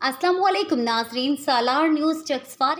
अस्सलामुअलैकुम नाज़रीन, सालार न्यूज़ चक्सवार।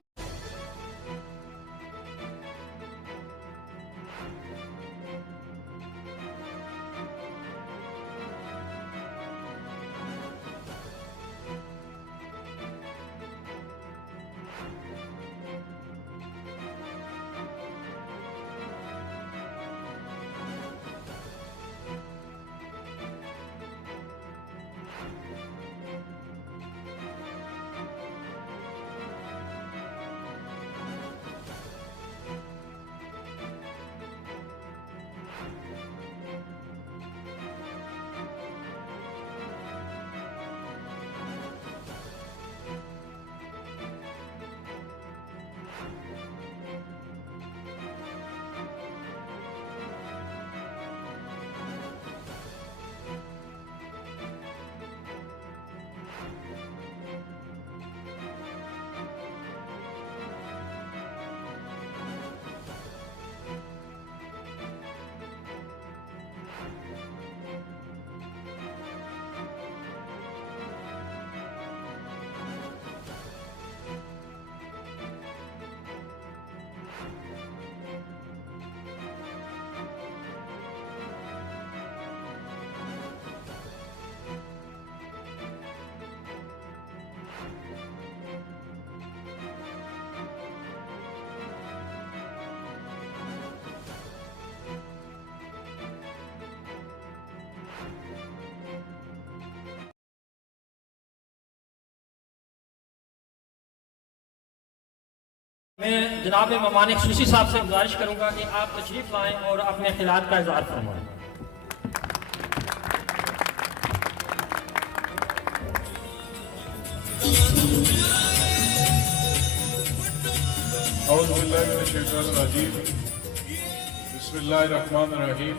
मैं जनाब ममानिक खुशी साहब से गुजारिश करूंगा कि आप तशरीफ लाएं और अपने ख्यालात का इजहार फरमाएं। बिस्मिल्लाहिर्रहमानिर्रहीम।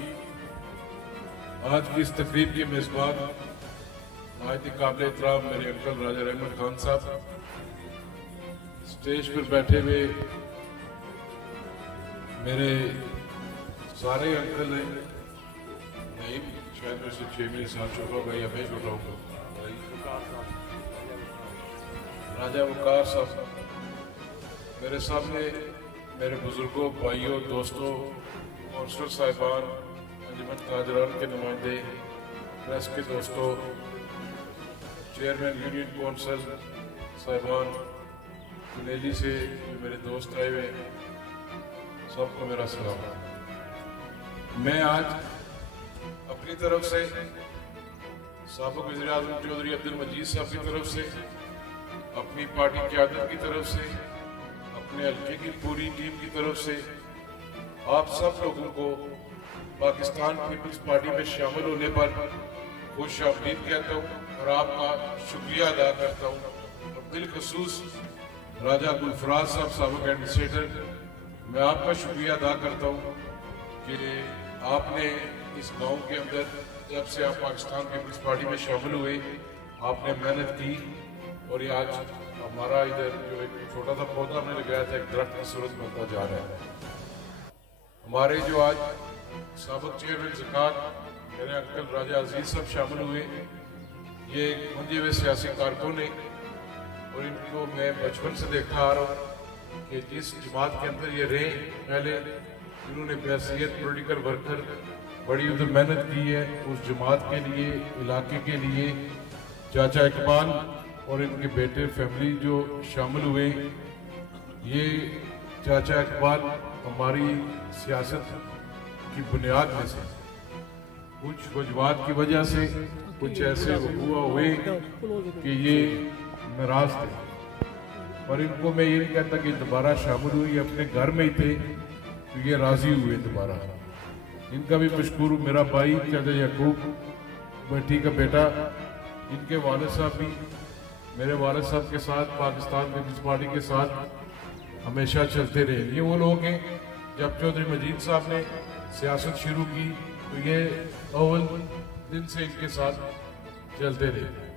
आज की इस तकरीब के मेज़बान नहायत काबिल एहतराम मेरे अंकल राजा रहमत खान साहब, स्टेज पर बैठे हुए मेरे सारे अंकल हैं, नहीं शायद मेरे से 6 महीने साल छोटा होगा या मैं छोटा हूँ, राजा वकार साहब, मेरे सामने मेरे बुजुर्गों, भाइयों, दोस्तों, कौंसलर साहिबान, अंजुमन ताजरान के नुमाइंदे, प्रेस के दोस्तों, चेयरमैन यूनियन कौंसिल साहिबान, दिल्ली से जो मेरे दोस्त आए हुए, सबको मेरा सलाम। मैं आज अपनी तरफ से, साबिक़ वज़ीर-ए-आज़म चौधरी अब्दुल मजीद साहब की तरफ से, अपनी पार्टी क़यादत की तरफ से, अपने हल्के की पूरी टीम की तरफ से आप सब लोगों को पाकिस्तान पीपल्स पार्टी में शामिल होने पर खुशामदीद कहता हूँ और आपका शुक्रिया अदा करता हूँ। और बिलखसूस राजा गुलफराज साहब, साबिक़ एडमिनिस्ट्रेटर, मैं आपका शुक्रिया अदा करता हूँ कि आपने इस गांव के अंदर जब से आप पाकिस्तान पीपल्स पार्टी में शामिल हुए, आपने मेहनत की और ये आज हमारा इधर जो एक छोटा सा पौधा हमने लगाया था, एक दरख्त की सूरत बनता जा रहा है। हमारे जो आज साबिक़ चेयरमैन ज़कात मेरे अंकल राजा अजीज साहब शामिल हुए, ये मंजे हुए सियासी कारकुन हैं और इनको मैं बचपन से देखता आ रहा हूँ कि जिस जमात के अंदर ये रहे, पहले इन्होंने बैसियत पॉलिटिकल वर्कर बड़ी उधर मेहनत की है उस जमात के लिए, इलाके के लिए। चाचा इकबाल और इनके बेटे फैमिली जो शामिल हुए, ये चाचा इकबाल हमारी सियासत की बुनियाद में से, कुछ वजूहात की वजह से कुछ ऐसे हुआ हुए कि ये नाराज थे, पर इनको मैं ये नहीं कहता कि दोबारा शामिल हुए, अपने घर में ही थे तो ये राजी हुए दोबारा। इनका भी मशकूर मेरा भाई चाचा याकूब भट्टी का बेटा, इनके वालिद साहब भी मेरे वालिद साहब के साथ, पाकिस्तान पीपल्स पार्टी के साथ हमेशा चलते रहे। ये वो लोग हैं, जब चौधरी मजीद साहब ने सियासत शुरू की तो ये अव्वल दिन से इनके साथ चलते रहे।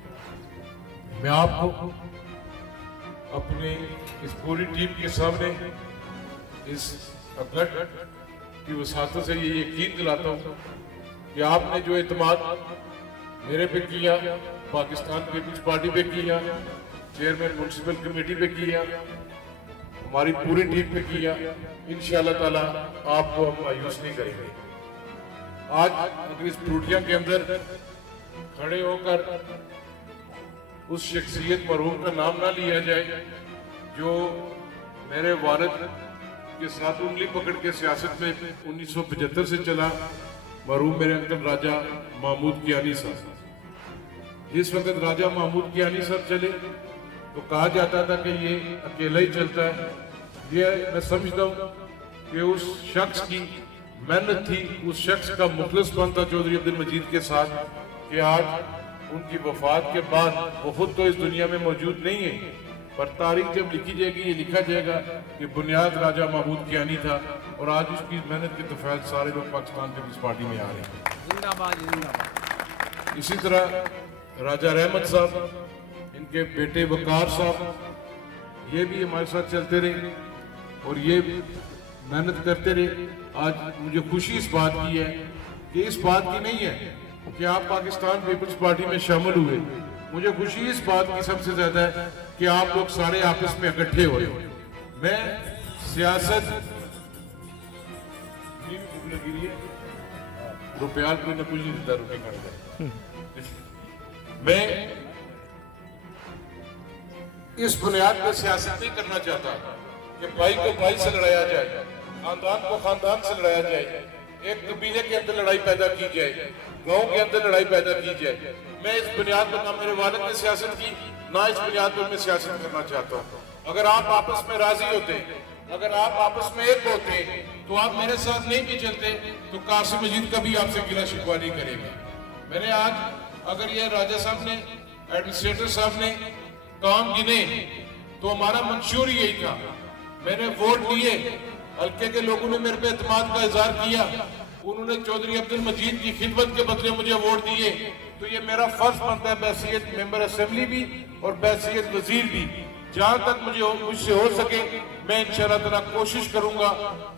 मैं आपको अपने इस पूरी टीम के सामने इस अगट की वसातों से ये यकीन दिलाता हूँ कि आपने जो एतमाद मेरे पे किया, पाकिस्तान पीपल्स पार्टी पे किया, चेयरमैन म्यूनसिपल कमेटी पे किया, हमारी पूरी टीम पे किया। इंशाअल्लाह ताला आपको हम मायूस नहीं करेंगे। आज अगर इस फ्रूटिया के अंदर खड़े होकर उस शख्सियत मरहूम का नाम ना लिया जाए जो मेरे वालिद के साथ उंगली पकड़ के सियासत में 1975 से चला, मरहूम मेरे अंकल राजा महमूद कियानी साहब। जिस वक्त राजा महमूद कियानी साहब चले तो कहा जाता था कि ये अकेला ही चलता है। ये मैं समझता हूँ कि उस शख्स की मेहनत थी, उस शख्स का मुखलिसपन था चौधरी अब्दुल मजीद के साथ कि आज उनकी वफात के बाद वो खुद तो इस दुनिया में मौजूद नहीं है, पर तारीख जब लिखी जाएगी ये लिखा जाएगा कि बुनियाद राजा महमूद कियानी था। और आज उसकी मेहनत के तफैल सारे लोग पाकिस्तान पीपल्स पार्टी में आ रहे हैं। जिंदाबाद जिंदाबाद। इसी तरह राजा रहमत साहब, इनके बेटे वकार साहब, ये भी हमारे साथ चलते रहे और ये मेहनत करते रहे। आज मुझे खुशी इस बात की है कि इस बात की नहीं है कि आप पाकिस्तान पीपल्स पार्टी में शामिल हुए, मुझे खुशी इस बात की सबसे ज्यादा है कि आप लोग सारे आपस में इकट्ठे हुए। मैं सियासत रुपया कोई ना कुछ नहीं देता, रुपये कर मैं इस बुनियाद पर सियासत नहीं करना चाहता कि भाई को भाई से लड़ाया जाए, खानदान को खानदान से लड़ाया जाए, एक कबीले के अंदर लड़ाई पैदा की जाए, गांव के अंदर लड़ाई पैदा की जाए। मैं इस बुनियाद पर ना मेरे वालिद ने सियासत की, ना इस बुनियाद पर मैं सियासत करना चाहता हूँ। अगर आप आपस में राजी होते, अगर आप आपस में एक होते तो आप मेरे साथ नहीं भी चलते तो कासिम मजीद कभी आपसे गिला शिकवा नहीं करेगा। मैंने आज अगर ये राजा साहब ने, एडमिनिस्ट्रेटर साहब ने काम गिने तो हमारा मंशूर यही था। मैंने वोट लिए, हल्के के लोगों ने मेरे पे एतमाद का इजहार किया, उन्होंने चौधरी अब्दुल मजीद की खिदमत के बदले मुझे वोट दिए, तो ये मेरा फर्ज बनता है बैसियत मेंबर असेंबली भी और बैसियत वजीर भी, जहां तक मुझसे हो सके मैं इंशाअल्लाह ताला कोशिश करूंगा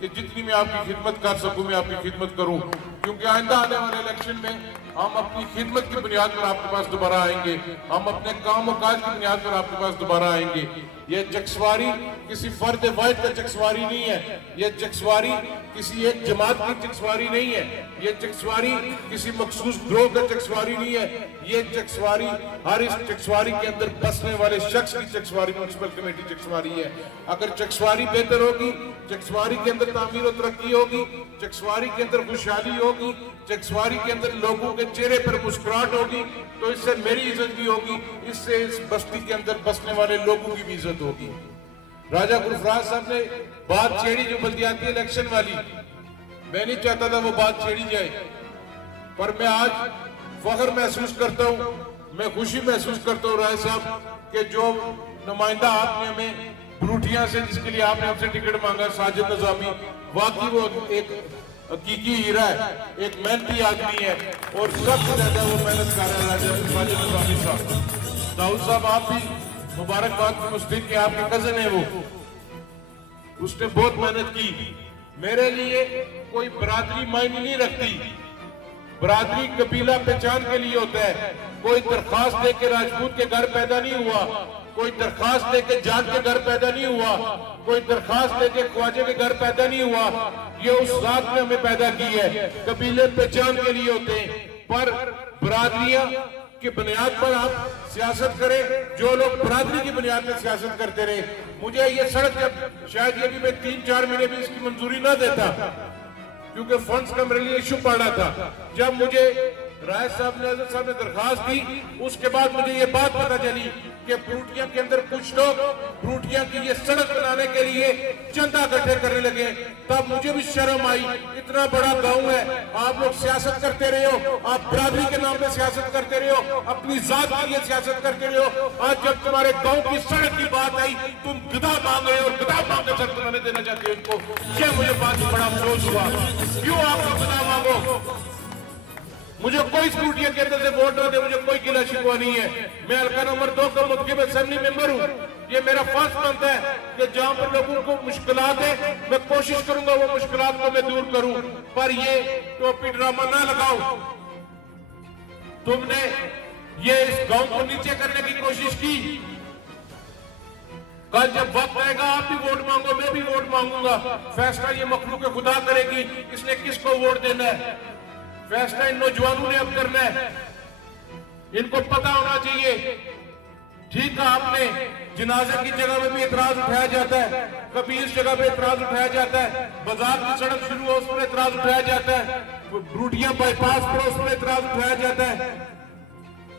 कि जितनी मैं आपकी खिदमत कर सकूं मैं आपकी खिदमत करूं, क्योंकि आइंदा आने वाले इलेक्शन में हम अपनी खिदमत की बुनियाद पर आपके पास दोबारा आएंगे, हम अपने काम और काज की बुनियाद पर आपके पास दोबारा आएंगे। ये चकसवारी किसी फर्द वाहिद का चकसवारी नहीं है, ये चकसवारी किसी एक जमात की चकसवारी नहीं है, ये चकसवारी किसी मखसूस ग्रोह का चकसवारी नहीं है, ये चकसवारी हर इस चकसवारी के अंदर बसने वाले शख्स की चकसवारी, म्यूनसिपल कमेटी चकसवारी है। अगर चकसवारी बेहतर होगी, चकसवारी के अंदर तामीर और तरक्की होगी, चकसवारी के अंदर खुशहाली होगी, चकसवारी के अंदर लोगों के चेहरे पर मुस्कुराहट होगी, तो इससे मेरी इज्जत भी होगी, इससे इस बस्ती के अंदर बसने वाले लोगों की भी इज्जत होगी। राजा गुलफराज साहब ने बात छेड़ी जो बल्दियाती इलेक्शन वाली, मैं नहीं चाहता था वो बात छेड़ी जाए, पर मैं आज फख्र महसूस करता हूँ, मैं खुशी महसूस करता हूँ राय साहब कि जो नुमाइंदा आपने हमें फ्रूटिया से, जिसके लिए आपने हमसे टिकट मांगा, साजिद निजामी, वाकई वो एक हकीकी हीरा है, एक मेहनती आदमी है और सबसे ज्यादा वो मेहनत कर रहा है साजिद निजामी साहब। दाऊद साहब आप भी मुबारकबाद के मुस्तहिक के, आपके कजन है वो, उसने बहुत मेहनत की। मेरे लिए कोई बरादरी मायने नहीं रखती, बरादरी कबीला पहचान के लिए होता है। कोई दरखास्त लेके राजपूत के घर पैदा नहीं हुआ, कोई दरखास्त लेके जाट के घर पैदा नहीं हुआ, कोई दरखास्त लेके ख्वाजे के घर पैदा नहीं हुआ, ये उस जात ने हमें पैदा की है। कबीले पहचान के लिए होते हैं, पर बरादरियां की बुनियाद पर आप सियासत करें। जो लोग बरादरी की बुनियाद पर सियासत करते रहे, मुझे ये सड़क जब शायद ये भी मैं 3-4 महीने भी इसकी मंजूरी ना देता, क्योंकि फंड्स का मेरे लिए इशू पड़ा था। जब मुझे राय साहब ने दरखास्त दी, उसके बाद मुझे ये बात पता चली कि फ्रूटिया के अंदर कुछ लोग फ्रूटिया की ये सड़क बनाने के लिए चंदा इकट्ठे करने लगे, तब मुझे भी शर्म आई। इतना बड़ा गांव है, आप लोग सियासत करते रहे हो, आप बरादरी के नाम पे सियासत करते रहे हो, अपनी जात के लिए सियासत करते रहे हो। आज जब तुम्हारे गांव की सड़क की बात आई, तुम गधा मांग रहे हो और गधा मांग कर सड़क बनाने देना चाहते हो इनको। ये मुझे बात में बड़ा अफसोस हुआ, क्यों आप लोग गधा मांगो? मुझे कोई स्कूटिया के अंदर से वोट ना दे, मुझे कोई गिला शिकवा नहीं है। मैं हल्का नंबर 2 का मुतकिब असेंबली मेंबर हूँ। ये मेरा फर्ज बनता है कि जहां पर लोगों को मुश्किलात है, मैं कोशिश करूंगा वो मुश्किलात को मैं दूर करूं, पर ये टोपी ड्रामा ना लगाओ। तुमने ये इस गांव को नीचे करने की कोशिश की, कल जब वक्त आएगा आप भी वोट मांगो, मैं भी वोट मांगूंगा। फैसला ये मखलूक खुदा करेगी इसने किसको वोट देना है। फैसला इन नौजवानों ने अब करना है। इनको पता होना चाहिए। ठीक है, आपने जनाजे की जगह में भी एतराज उठाया जाता है, कभी इस जगह पे एतराज उठाया जाता है, बाजार की सड़क शुरू हो उस पर एतराज उठाया जाता है, ब्रूटिया बाईपास पर उस पर एतराज उठाया जाता है।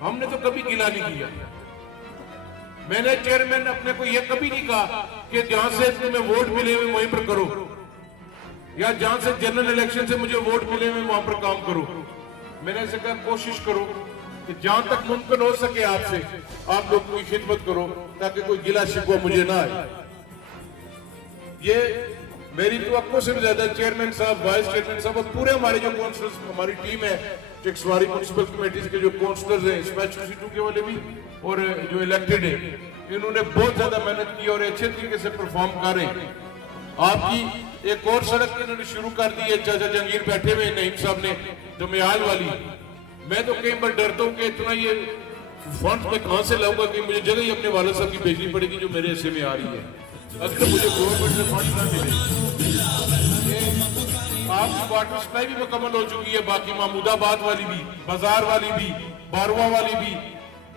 हमने तो कभी गिला नहीं किया। मैंने चेयरमैन अपने को यह कभी नहीं कहा कि जहां से तुम्हें वोट मिले हुए वहीं पर करो, या जहां से जनरल इलेक्शन से मुझे वोट मिले हुए वहां पर काम करो। मैंने ऐसे कहा कोशिश करो कि जहां तक मुमकिन हो सके आपसे आप लोग की खिदमत करो, ताकि कोई गिला शिकवा मुझे ना आए। ये मेरी तो से भी ज्यादा चेयरमैन साहब, वाइस चेयरमैन साहब और पूरे हमारे जो काउंसलर्स, हमारी टीम है चकसवारी म्युनिसिपल कमेटी के जो काउंसलर्स हैं, स्पेशल सीटों के वाले भी और जो इलेक्टेड है, इन्होंने बहुत ज्यादा मेहनत की और अच्छे तरीके से परफॉर्म कर रहे हैं। आपकी एक और सड़क इन्होंने शुरू कर दी है, चाचा जहांगीर बैठे हुए नईम साहब ने, दमियाल वाली। मैं तो कई बार डरता हूँ कि इतना ये फंड में कहां से लाऊंगा कि मुझे जगह ही अपने वाले साहब की भेजनी पड़ेगी जो मेरे हिस्से में आ रही है, अगर मुझे गवर्नमेंट से फंड ना मिले। आपकी वाटर सप्लाई भी मुकम्मल हो चुकी है, बाकी महमूदाबाद वाली भी, बाजार वाली भी, बारवा वाली भी,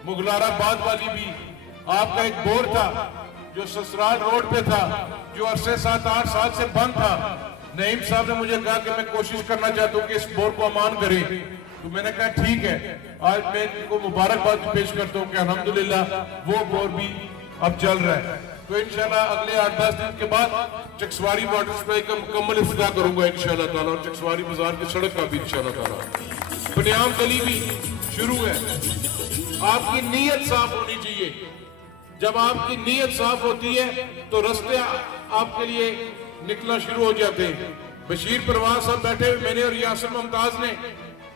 मुगलाराबाद वाली भी। आपका एक बोर था जो ससुराल रोड पे था, जो अरसे 7-8 साल से बंद था। नईम साहब ने मुझे कहा कि मैं कोशिश करना चाहता हूँ कि इस बोर को अमान करें, तो मैंने कहा ठीक है। आज मैं इनको मुबारकबाद पेश करता हूँ कि अल्हम्दुलिल्लाह वो बोर भी अब चल रहा है। तो इंशाल्लाह अगले 8-10 दिन के बाद चकसवारी वाटर सप्लाई का मुकम्मल इफ्तिताह करूंगा इंशाल्लाह ताला, और चकसवारी बाजार की सड़क का भी इंशाल्लाह ताला। बनियाम गली भी शुरू है। आपकी नीयत साफ होनी चाहिए। जब आपकी नीयत साफ होती है तो रास्ते आपके लिए निकलना शुरू हो जाते हैं। बशीर परवाज साहब बैठे हुए, मैंने और यासिर मुमताज ने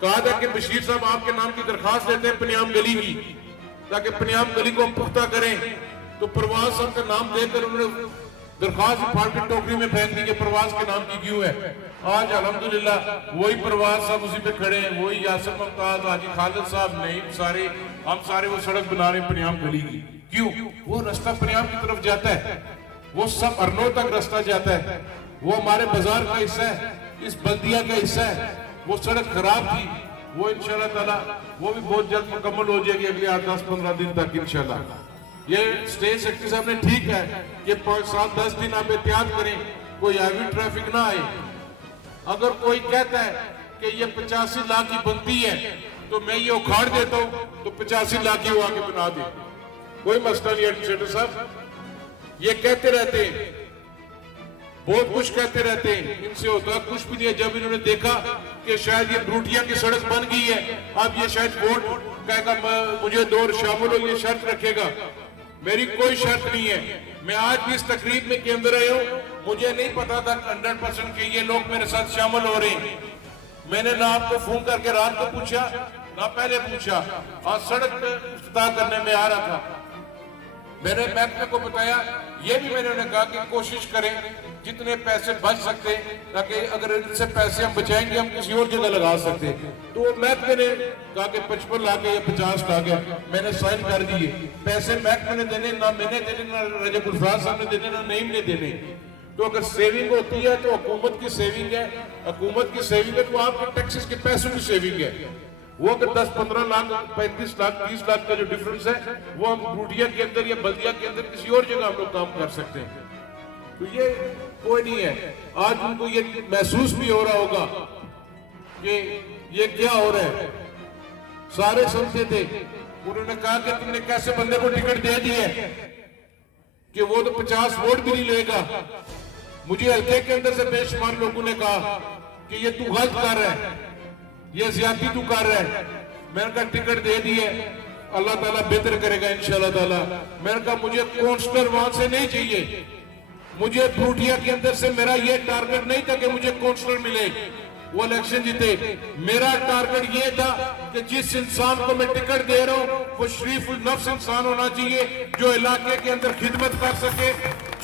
कहा था कि बशीर साहब आपके नाम की दरखास्त देते हैं पनियाम गली की, ताकि पनियाम गली को हम पुख्ता करें। तो परवाज साहब का नाम देकर उन्होंने दरखास्त फाड़ के टोकरी में फेंक दी कि परवाज के नाम की क्यों है। आज अल्हम्दुलिल्लाह वही परवाज साहब उसी पे खड़े हैं, वही यासिर मुमताज, हाजी खालिद साहब, नईम, सारे हम सारे वो सड़क बना रहे हैं पनियाम गली की। क्यों? वो रास्ता पनियाम की तरफ जाता है, वो सब अरनों तक रास्ता जाता है, वो हमारे बाजार का हिस्सा है, इस बल्दिया का हिस्सा है। वो सड़क खराब थी, वो इंशाल्लाह ताला वो भी बहुत जल्द मुकम्मल हो जाएगी अगले 8-10-15 दिन तक इंशाल्लाह। ये स्टेट सेक्रेटरी साहब ने ठीक है कि 7-10 दिन आप एहतियात करें, कोई हैवी ट्रैफिक ना आए। अगर कोई कहता है कि ये 85 लाख की बनती है तो मैं ये उखाड़ देता हूं, तो 85 लाख की वो आगे बना दे, कोई मसला नहीं। एडमिनिस्ट्रेटर साहब ये कहते रहते हैं, बहुत कुछ कहते रहते हैं, इनसे होता कुछ भी नहीं है। जब इन्होंने देखा कि शायद ये ब्रूटिया की सड़क बन गई है, अब ये शायद वोट कहेगा मुझे दौर शामिल हो, ये शर्त रखेगा। मेरी कोई शर्त नहीं है। मैं आज भी इस तकरीब में के अंदर आया हूँ, मुझे नहीं पता था 100% कि ये लोग मेरे साथ शामिल हो रहे हैं। मैंने ना आपको फोन करके रात को पूछा, ना पहले पूछा। आज सड़क इफ्तिताह करने में आ रहा था, मैंने महकमे को बताया, ये भी मैंने उन्हें कहा कि कोशिश करें जितने पैसे बच सकते हैं, ताकि अगर इनसे पैसे हम बचाएंगे हम किसी और जगह लगा सकते हैं। तो महकमे ने कहा कि 55 लाख या 50 लाख है, मैंने साइन कर दिए। पैसे महकमे ने देने, ना मैंने देने, ना रजब गुलफार साहब ने देने, ना नईम ने देने। तो अगर सेविंग होती है तो हुकूमत की सेविंग है, हुकूमत की सेविंग है तो आपके टैक्सेस के पैसों की सेविंग है। वो अगर 10-15 लाख, 35 लाख, 30 लाख का जो डिफरेंस है वो हम ब्रूटिया के अंदर या बल्दिया के अंदर किसी और जगह हम लोग काम कर सकते हैं। तो ये कोई नहीं है। आज उनको ये महसूस भी हो रहा होगा कि ये क्या हो रहा है। सारे समझते थे, उन्होंने कहा कि तुमने कैसे बंदे को टिकट दे दी है कि वो तो 50 वोट भी नहीं लेगा। मुझे हल्के के अंदर से बेशुमार लोगों ने कहा कि ये तू गलत कर रहा है, ये ज्यादती तू कर रहा है। मैंने कहा टिकट दे दी है, अल्लाह ताला बेहतर करेगा इंशाल्लाह ताला। मैंने कहा मुझे काउंसलर वहां से नहीं चाहिए, मुझे ब्रूटिया के अंदर से मेरा ये टारगेट नहीं था कि मुझे काउंसलर मिले, वो इलेक्शन जीते। मेरा टारगेट ये था कि जिस इंसान को मैं टिकट दे रहा हूं वो शरीफ नफ्स इंसान होना चाहिए, जो इलाके के अंदर खिदमत कर सके,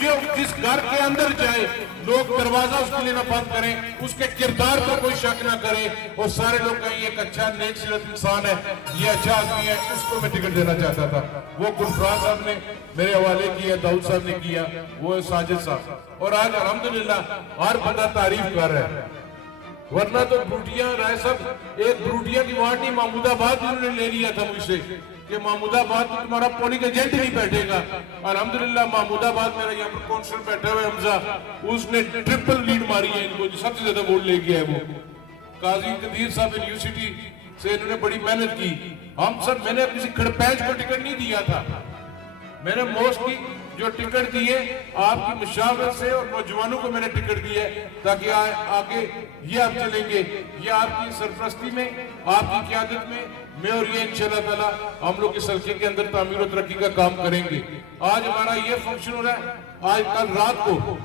जो जिस घर के अंदर जाए लोग दरवाजा उसके लिए ना बंद करें, उसके किरदार पर कोई शक ना करे और सारे लोग कहें एक अच्छा नेक सीरत इंसान है, ये अच्छा आदमी है, उसको मैं टिकट देना चाहता था। वो गुलफराज साहब ने मेरे हवाले किया, दाऊद साहब ने किया, वो है साजिद साहब, और आज अल्हम्दुलिल्लाह हर बंदा तारीफ कर रहा है। वरना तो ब्रूटिया राय साहब, एक ब्रूटिया की वार्ड नहीं महमूदाबाद उन्होंने ले लिया था मुझसे कि महमूदाबाद में तुम्हारा पोलिंग एजेंट नहीं बैठेगा। अल्हम्दुलिल्लाह महमूदाबाद मेरा यहाँ पर कौंसिलर बैठा हुआ हमजा, उसने ट्रिपल लीड मारी है इनको, जो सबसे ज्यादा वोट लेके है वो। काजी कदीर साहब यूनिवर्सिटी से इन्होंने बड़ी मेहनत की। हम सर, मैंने किसी खड़पैंच को टिकट नहीं दिया था, मैंने मोस्टली जो टिकट दिए आपकी मुशावरत से और नौजवानों को मैंने टिकट दिए ताकि आगे ये आप चलेंगे, ये आपकी सरपरस्ती में, आपकी क़यादत में मैं और ये इंशाअल्लाह ताला हम लोग इस हल्के के अंदर तामीर और तरक्की का काम करेंगे। आज हमारा ये फंक्शन हो रहा है। आज कल रात को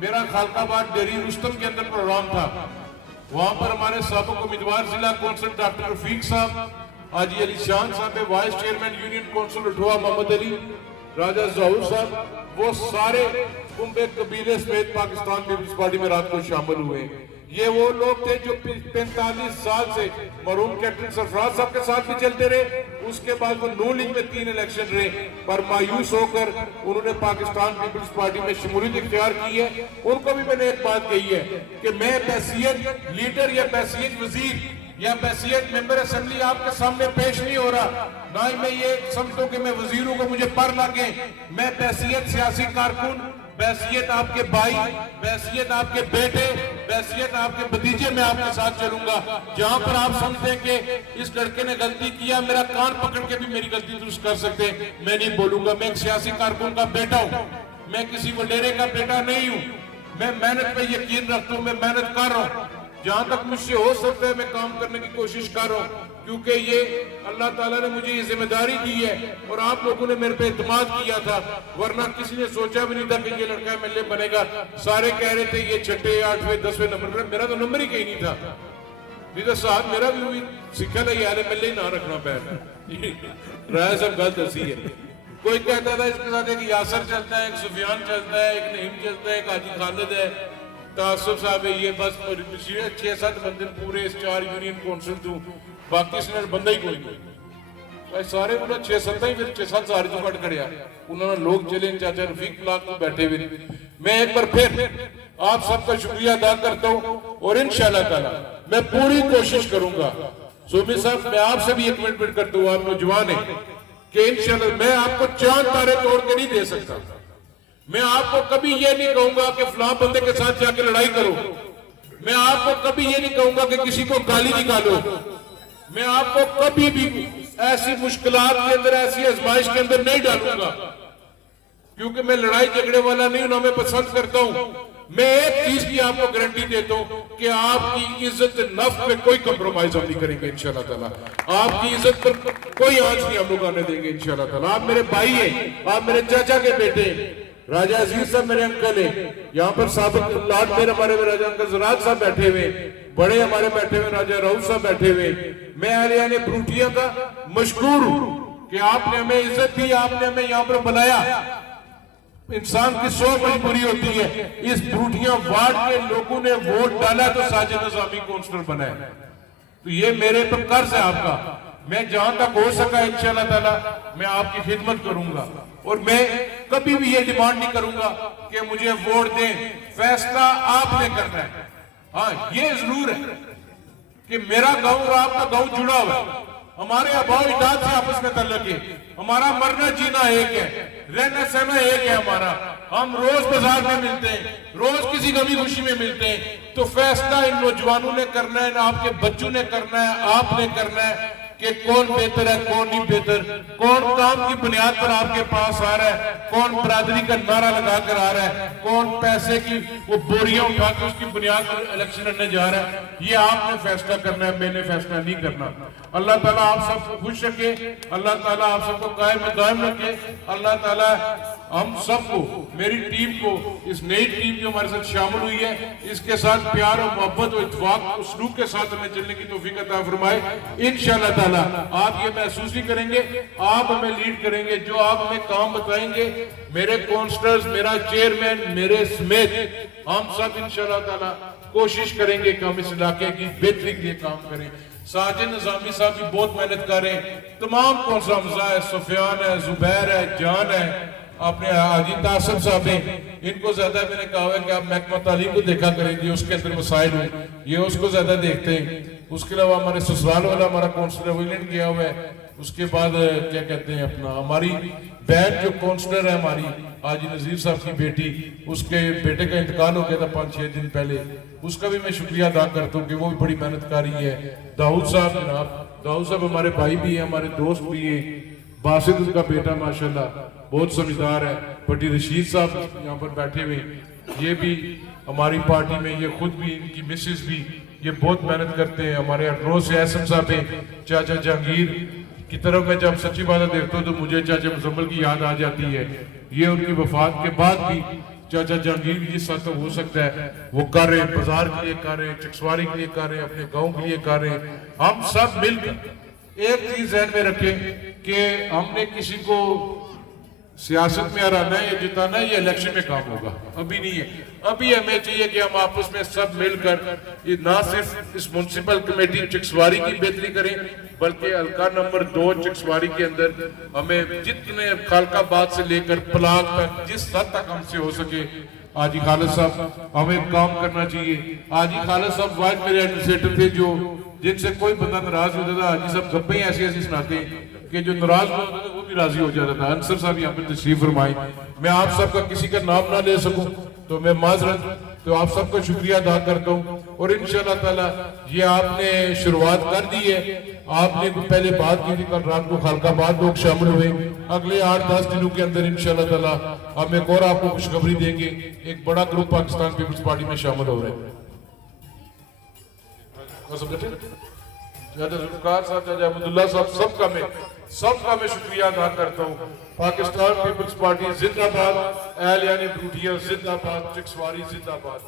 मेरा खालकाबाद डेरी रुस्तम के अंदर प्रोग्राम था, वहां पर हमारे साबिक उम्मीदवार जिला कौंसिल डॉक्टर रफीक साहब, हाजी अली शान साहब, वाइस चेयरमैन यूनियन कौंसिल उठवा मोहम्मद अली, राजा जहूर साहब, वो सारे कुंबे कबीले समेत पाकिस्तान पीपल्स पार्टी में रात को शामिल हुए। ये वो लोग थे जो 45 साल से मरहूम कैप्टन सरफराज साहब के साथ भी चलते रहे, उसके बाद वो नून लीग में 3 इलेक्शन रहे, पर मायूस होकर उन्होंने पाकिस्तान पीपल्स पार्टी में शमूलियत इख्तियार की है। उनको भी मैंने एक बात कही है कि मैं बैसियत लीडर या बैसियत वजीर या बैसियत मेंबर असेंबली आपके सामने पेश नहीं हो रहा, ना ही मैं ये समझता कि मैं वजीर हूं को मुझे पर लगे। मैं बैसियत सियासी कारकुन, बैसियत आपके भाई, बैसियत आपके बेटे, बैसियत आपके भतीजे में आपके साथ चलूंगा। जहां पर आप समझते हैं कि इस लड़के ने गलती किया, मेरा कान पकड़ के भी मेरी गलती दुरुस्त कर सकते हैं, मैं नहीं बोलूंगा। मैं एक सियासी कारकुन का बेटा हूं, मैं किसी वडेरे का बेटा नहीं हूं। मैं मेहनत पे यकीन रखता हूं, मैं मेहनत कर रहा हूं, जहां तक मुझसे हो सकता है मैं काम करने की कोशिश कर रहा हूं, क्योंकि ये अल्लाह ताला ने मुझे ये जिम्मेदारी दी है और आप लोगों ने मेरे पे इत्मीनान किया था। वरना किसी ने सोचा भी नहीं था कि ये लड़का एमएलए बनेगा। सारे कह रहे थे ये 6, 8, 10वें नंबर पर, मेरा तो नंबर ही कहीं नहीं था। नहीं तो साहब मेरा भी सीखा था यार एमएलए ही ना रखना पैर राय सब गलत हंसी है। कोई कहता था इसके साथ एक यासर चलता है, एक सुफियान चलता है, एक नईम चलता है, एक हाजी खालिद है, तासुफ साहब है, ये बस 6-7 बंदे पूरे 4 यूनियन कौंसिल तू, बाकी इसने बंदा ही कोई नहीं। सारे उन्होंने 6-7 ही, फिर 6-7 सारे तो कट खड़िया उन्होंने लोग चले चाचा रफीक ब्लाक में बैठे हुए। मैं एक बार फिर आप सबका शुक्रिया अदा करता हूं और इंशाअल्लाह ताला मैं पूरी कोशिश करूंगा। सोमी साहब, मैं आपसे भी एक कमिटमेंट करता हूं, आप नौजवान है कि इंशाअल्लाह मैं आपको चांद तारे तोड़ के नहीं दे सकता। मैं आपको कभी ये नहीं कहूंगा कि फलां बंदे के साथ जाके लड़ाई करो, मैं आपको कभी ये नहीं कहूंगा कि किसी को गाली निकालो, मैं आपको कभी भी ऐसी मुश्किलात के अंदर, ऐसी आजमाइश के अंदर नहीं डालूंगा, क्योंकि मैं लड़ाई झगड़े वाला नहीं हूं, मैं पसंद करता हूं। मैं एक चीज की आपको गारंटी देता हूं कि आपकी इज्जत नफ्स में कोई कंप्रोमाइज हम नहीं करेंगे इंशाअल्लाह ताला। आपकी इज्जत पर कोई आंच नहीं हम लोग आने देंगे इंशाअल्लाह ताला। आप मेरे भाई हैं, आप मेरे चाचा के बेटे, राजा अजीज साहब मेरे अंकल है, यहाँ पर साबिक लाड मेरे हमारे राजा अंकल जराज साहब बैठे हुए, बड़े हमारे बैठे हुए राजा राउत साहब बैठे हुए। मैं आलियाने ब्रूटिया का मशकूर हूँ कि आपने हमें इज्जत दी, आपने हमें यहाँ पर बुलाया। इंसान की सोच मजबूरी होती है। इस ब्रूटिया वार्ड के लोगों ने वोट डाला तो साजिद निजामी काउंसलर बना है, तो ये मेरे पर कर्ज है आपका। मैं जहां तक हो सका इंशाअल्लाह ताला मैं आपकी खिदमत करूंगा और मैं कभी भी ये डिमांड नहीं करूंगा कि मुझे वोट दें, फैसला आपने करना है। हाँ, ये जरूर है कि मेरा गांव और आपका गांव जुड़ा हुआ है, हमारे अभाव इजाद से आपस में तल्लक है, हमारा मरना जीना एक है, रहना सहना एक है हमारा। हम रोज बाजार में मिलते हैं, रोज किसी गमी खुशी में मिलते हैं, तो फैसला इन नौजवानों ने करना है, ना आपके बच्चों ने करना है, आपने करना है कि कौन बेहतर है, कौन नहीं बेहतर, कौन काम की बुनियाद पर आपके पास आ रहा है, कौन बरादरी का नारा लगा कर आ रहा है, कौन पैसे की वो बोरियां उठा कर उसकी बुनियाद पर इलेक्शन लड़ने जा रहा है। ये आपने फैसला करना है, मैंने फैसला नहीं करना। अल्लाह ताला आप सबको खुश रखे, अल्लाह ताला आप सबको कायम रखे, अल्लाह ताला हम सबको, मेरी टीम को, इस नई टीम जो हमारे साथ शामिल हुई है, इसके साथ प्यार और मोहब्बत और इत्तेफाक और सलूक के साथ हमें चलने की तौफीक अता फरमाए इंशाअल्लाह ताला। ताला आप ये महसूस ही करेंगे, आप हमें लीड करेंगे, जो आप हमें काम बताएंगे, मेरे काउंसलर्स, मेरा चेयरमैन, मेरे समेत हम सब इंशाल्लाह ताला कोशिश करेंगे कि हम इस इलाके की बेहतरी के लिए काम करें। साजिद निजामी साहब भी बहुत मेहनत कर रहे हैं, तमाम कौंसलर, हमजा है, सुफियान है, जुबैर है, जान है, अपने हाजी तासिफ साहब हैं, इनको ज्यादा मैंने कहा है कि आप महकमा तालीम को देखा करेंगे, उसके अंदर मसाइल हो, ये उसको ज्यादा देखते हैं। उसके अलावा हमारे ससुराल वाला हमारा काउंसलर वो इंग्लैंड गया हुआ है। उसके बाद क्या कहते हैं अपना हमारी बहन जो काउंसलर है हमारी हाजी नजीर साहब की बेटी, उसके बेटे का इंतकाल हो गया था 5-6 दिन पहले, उसका भी मैं शुक्रिया अदा करता हूँ कि वो भी बड़ी मेहनतकारी है। दाऊद साहब, जनाब दाऊद साहब हमारे भाई भी हैं, हमारे दोस्त भी हैं। बासित उनका बेटा माशाल्लाह बहुत समझदार है। भट्टी रशीद साहब यहाँ पर बैठे हुए, ये भी हमारी पार्टी में, ये खुद भी, इनकी मिसेस भी, ये बहुत मेहनत करते हैं। हमारे रोज एहसन साहब हैं, चाचा जहांगीर की तरफ मैं जब सच्ची बात देखता हूँ तो मुझे चाचा मुजम्मल की याद आ जाती है। ये उनकी वफात के बाद भी चाचा जहांगीर भी जिस हद तक हो सकता है वो कर रहे हैं, बाजार के लिए कर रहे हैं, चकसवारी के लिए कर रहे हैं, अपने गाँव के लिए कर रहे हैं। हम सब मिलकर एक चीज ध्यान में रखें कि हमने किसी को सियासत में हराना है या जिताना है, ये इलेक्शन में काम होगा, अभी नहीं है। अभी हमें चाहिए कि हम आपस में सब मिलकर ये ना सिर्फ इस म्युनिसिपल कमेटी चकसवारी की बेहतरी करें, बल्कि हल्का नंबर 2 चकसवारी के अंदर हमें जितने खालकाबाद से लेकर पलाग तक जिस हद तक हमसे हो सके, हाजी खालिद साहब हमें काम करना चाहिए। हाजी खालिद साहब वाइज मेरे एडमिनिस्ट्रेटर थे, जो जिनसे कोई बंदा नाराज होता था, हाजी साहब गप्पे ऐसी ऐसी सुनाते कि जो नाराज होता था वो भी राजी हो जाता था। अंसर साहब यहाँ पे तशरीफ फरमाए, मैं आप सबका किसी का नाम ना ले सकूं तो मैं माजरत, तो आप सबका शुक्रिया अदा करता हूँ। और इंशाल्लाह ताला ये आपने शुरुआत कर दी है, आपने पहले बात की थी, कल रात को खालकाबाद लोग शामिल हुए, अगले 8-10 दिनों के अंदर इंशाल्लाह ताला हम एक और आपको खुशखबरी देंगे, एक बड़ा ग्रुप पाकिस्तान पीपल्स पार्टी में शामिल हो रहे हैं। अहमदुल्ला साहब सबका मैं शुक्रिया अदा करता हूँ। पाकिस्तान पीपल्स पार्टी जिंदाबाद, एल यानी ब्रूटिया जिंदाबाद, चकसवारी जिंदाबाद।